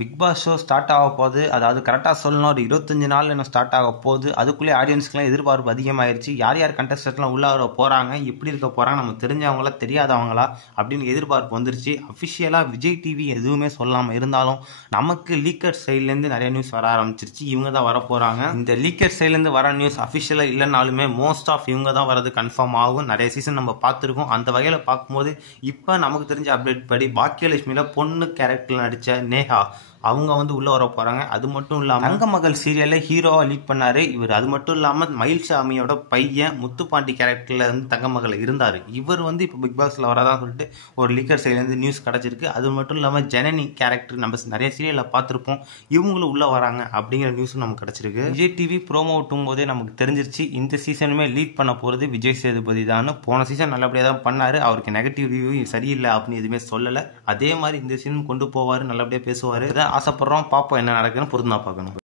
Big Boss show start ஆக போகுது. அதாவது கரெக்டாக சொல்லணும், ஒரு 25 நாள் இன்னும் ஸ்டார்ட் ஆக போகுது. அதுக்குள்ளே ஆடியன்ஸ்க்குலாம் எதிர்பார்ப்பு அதிகமாயிருச்சு. யார் யார் கண்டஸ்டன்ட்லாம் உள்ள வர போகிறாங்க, எப்படி இருக்க போகிறாங்க, நமக்கு தெரிஞ்சவங்களா தெரியாதவங்களா அப்படின்னு எதிர்பார்ப்பு வந்துருச்சு. அஃபிஷியலாக விஜய் டிவி எதுவுமே சொல்லாமல் இருந்தாலும் நமக்கு லீக்கர் சைட்லேருந்து நிறைய நியூஸ் வர ஆரம்பிச்சிருச்சு. இவங்க தான் வர போகிறாங்க. இந்த லீக்கர் சைட்லேருந்து வர நியூஸ் அஃபிஷியலாக இல்லைனாலுமே மோஸ்ட் ஆஃப் இவங்க தான் வரது கன்ஃபார்ம் ஆகும். நிறைய சீசன் நம்ம பார்த்துருக்கோம். அந்த வகையில் பார்க்கும்போது இப்போ நமக்கு தெரிஞ்ச அப்டேட் படி பாக்கியலட்சுமியில் பொண்ணு கேரக்டரில் நடித்த நேஹா அவங்க வந்து உள்ள வர போறாங்க. அது மட்டும் இல்லாம தங்கமகள் சீரியல்ல ஹீரோவா லீட் பண்ணாரு இவர். அது மட்டும் இல்லாம மயில்சாமியோட பையன் முத்துப்பாண்டி கேரக்டர்ல வந்து தங்கமகள் இருந்தாரு. இவர் வந்து இப்போ பிக் பாஸ்ல வரதான் சொல்லிட்டு ஒரு லீக்கர் சைட்ல இருந்து நியூஸ் கிடைச்சிருக்கு. அது மட்டும் இல்லாம ஜனனி கேரக்டர் நம்ம நிறைய சீரியல்ல பார்த்திருப்போம், இவங்களும் உள்ள வராங்க அப்படிங்கிற நியூஸும் நமக்கு கிடைச்சிருக்கு. விஜய் டிவி ப்ரோமோ ஓட்டும் போதே நமக்கு தெரிஞ்சிருச்சு இந்த சீசனுமே லீட் பண்ண போறது விஜய் சேதுபதி தான். போன சீசன் நல்லபடியாக தான் பண்ணாரு. அவருக்கு நெகட்டிவ் ரிவ்யூ சரியில்லை அப்படின்னு எதுவுமே சொல்லல. அதே மாதிரி இந்த சீசன் கொண்டு போவாரு, நல்லபடியா பேசுவாரு. ஆசைப்படுறோம், பார்ப்போம் என்ன நடக்குன்னு பொறுத்து தான் பார்க்கணும்.